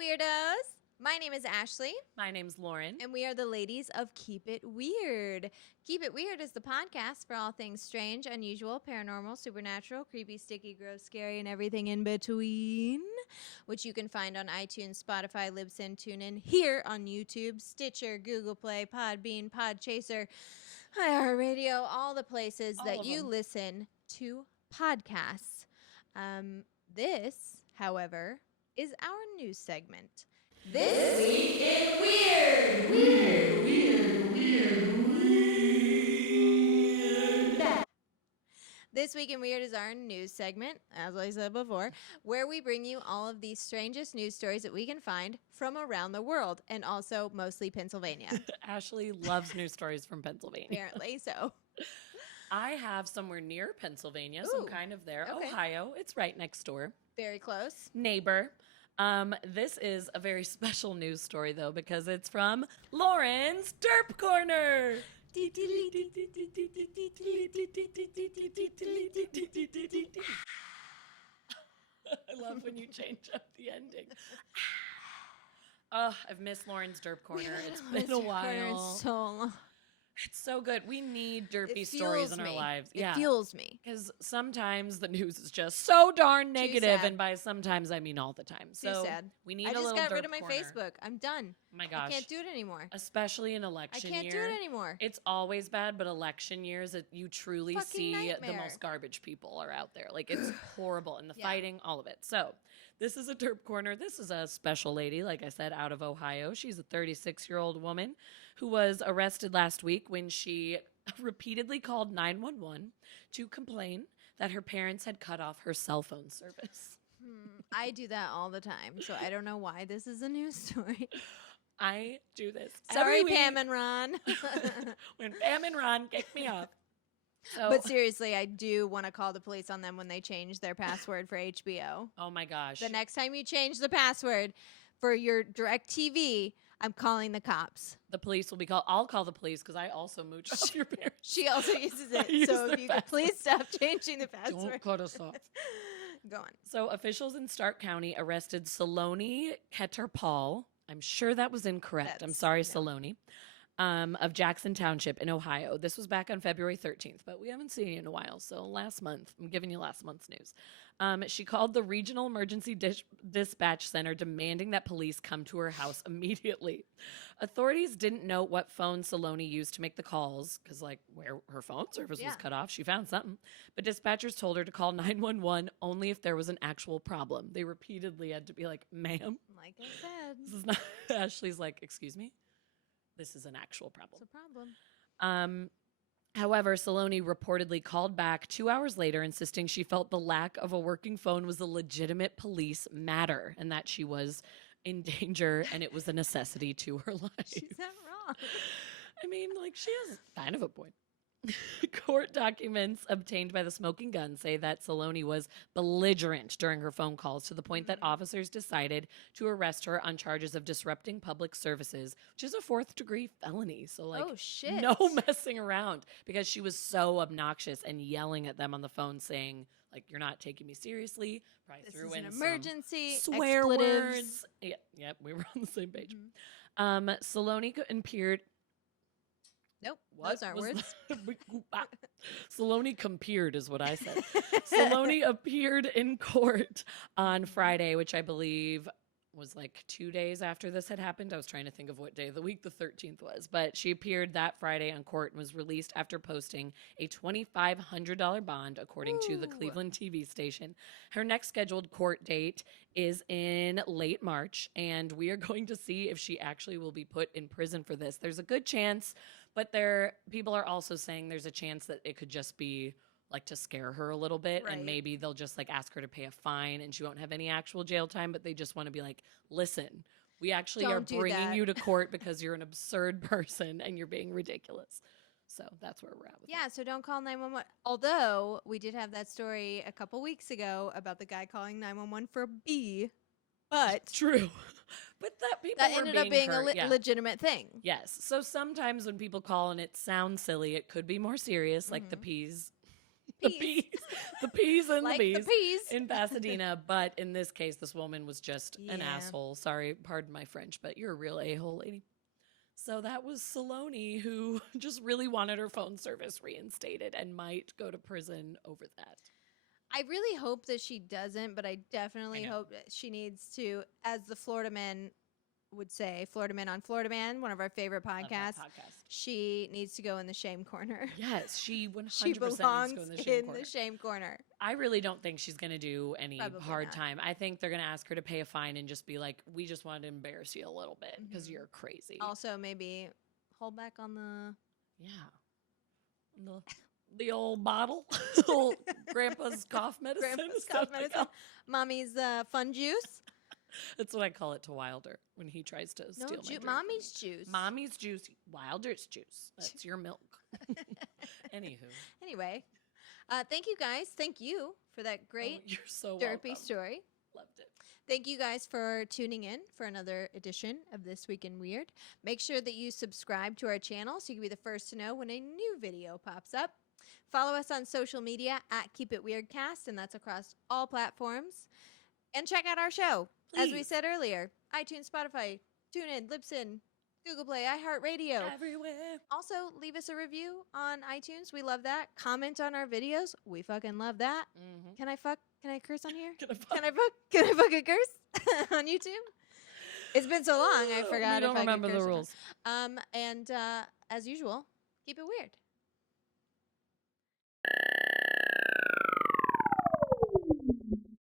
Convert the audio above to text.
Weirdos! My name is Ashley. My name's Lauren. And we are the ladies of Keep It Weird. Keep It Weird is the podcast for all things strange, unusual, paranormal, supernatural, creepy, sticky, gross, scary, and everything in between, which you can find on iTunes, Spotify, Libsyn, TuneIn, here on YouTube, Stitcher, Google Play, Podbean, Podchaser, iHeartRadio, all the places that you listen to podcasts. This, however, is our news segment. This Week in Weird! This Week in Weird is our news segment, as I said before, where we bring you all of the strangest news stories that we can find from around the world, and also mostly Pennsylvania. Ashley loves news stories from Pennsylvania. Apparently so. I have somewhere near Pennsylvania, so I'm kind of there. Okay. Ohio, it's right next door. Very close. Neighbor. This is a very special news story, though, because it's from Lauren's Derp Corner. I love when you change up the ending. Oh, I've missed Lauren's Derp Corner. It's been a while. So long. It's so good. We need derpy stories in our lives. It fuels me. Because sometimes the news is just so darn negative, and by sometimes I mean all the time. So too sad. We need I a little just got rid derp of my corner. Facebook. I'm done. Oh my gosh. I can't do it anymore. Especially in election year. I can't do it anymore. It's always bad, but election years, you truly Fucking see nightmare. the most garbage people are out there. Like, it's horrible. And the fighting, all of it. So this is a Terp Corner. This is a special lady, like I said, out of Ohio. She's a 36-year-old woman who was arrested last week when she repeatedly called 911 to complain that her parents had cut off her cell phone service. I do that all the time, so I don't know why this is a news story. I do this. Sorry, Pam and Ron. When Pam and Ron kick me off. So, But seriously, I do want to call the police on them when they change their password for HBO. oh my gosh. The next time you change the password for your DirecTV, I'm calling the cops. The police will be called. I'll call the police because I also mooch off your parents. She also uses it. use So their if you could please stop changing the password. Don't cut us off. Go on. So officials in Stark County arrested Saloni Keterpal. I'm sure that was incorrect. I'm sorry, Saloni. Of Jackson Township in Ohio. This was back on February 13th, but we haven't seen you in a while. So last month, I'm giving you last month's news. She called the Regional Emergency Dispatch Center demanding that police come to her house immediately. Authorities didn't know what phone Saloni used to make the calls because, like, where her phone service was cut off, she found something. But dispatchers told her to call 911 only if there was an actual problem. They repeatedly had to be like, ma'am. Like I said. This is not. Ashley's like, excuse me? This is an actual problem. It's a problem. However, Saloni reportedly called back 2 hours later, insisting she felt the lack of a working phone was a legitimate police matter and that she was in danger and it was a necessity to her life. She's not wrong. I mean, like, she has kind of a point. Court documents obtained by the Smoking Gun say that Saloni was belligerent during her phone calls to the point that officers decided to arrest her on charges of disrupting public services, which is a 4th-degree felony. So, like, oh, shit. no messing around because she was so obnoxious and yelling at them on the phone saying, like, you're not taking me seriously. Probably This threw is in an some emergency. swear expletives. words. Yep, we were on the same page. Saloni appeared. Nope, What those aren't was words. that? Saloni compeered is what I said. Saloni appeared in court on Friday, which I believe was like 2 days after this had happened. I was trying to think of what day of the week the 13th was, but she appeared that Friday on court and was released after posting a $2,500 bond, according to the Cleveland TV station. Her next scheduled court date is in late March, and we are going to see if she actually will be put in prison for this. There's a good chance, but people are also saying there's a chance that it could just be like to scare her a little bit, and maybe they'll just like ask her to pay a fine and she won't have any actual jail time, but they just want to be like, listen, we actually are bringing you to court because you're an absurd person and you're being ridiculous. So that's where we're at with it. Yeah, so don't call 911. Although we did have that story a couple weeks ago about the guy calling 911 for a bee. But true. But that ended up being a legitimate thing. Yes. So sometimes when people call and it sounds silly, it could be more serious, like the peas The peas. The peas and Like the the bees. peas. In Pasadena, but in this case, this woman was just an Yeah. asshole. Sorry, pardon my French, but you're a real a-hole lady. So that was Saloni, who just really wanted her phone service reinstated and might go to prison over that. I really hope that she doesn't, but I definitely know. hope that she needs to, as the Florida Man would say, Florida Man on Florida Man, one of our favorite Love that podcasts, podcast. she needs to go in the shame corner. Yes, she 100% She needs to belongs go in the shame corner. the shame corner. I really don't think she's going to do any Probably hard not. time. I think they're going to ask her to pay a fine and just be like, we just wanted to embarrass you a little bit because Mhm. you're crazy. Also, maybe hold back on the Yeah. The old bottle, old grandpa's cough medicine. grandpa's is that cough what I medicine, call- mommy's fun juice. That's what I call it to Wilder when he tries to No, steal my drink. mommy's juice. Mommy's juice. Wilder's juice. That's your milk. Anywho. Anyway, thank you guys. Thank you for that great Oh, you're so derpy welcome. story. Loved it. Thank you guys for tuning in for another edition of This Week in Weird. Make sure that you subscribe to our channel so you can be the first to know when a new video pops up. Follow us on social media at Keep It Weirdcast, and that's across all platforms. And check out our show. As we Please. said earlier, iTunes, Spotify, TuneIn, Libsyn, Google Play, iHeartRadio. Everywhere. Also, leave us a review on iTunes. We love that. Comment on our videos. We fucking love that. Mm-hmm. Can I curse on here? Gonna Can I fucking curse on YouTube? It's been so long, I forgot. We don't if I could remember the curse or not. rules. And as usual, keep it weird.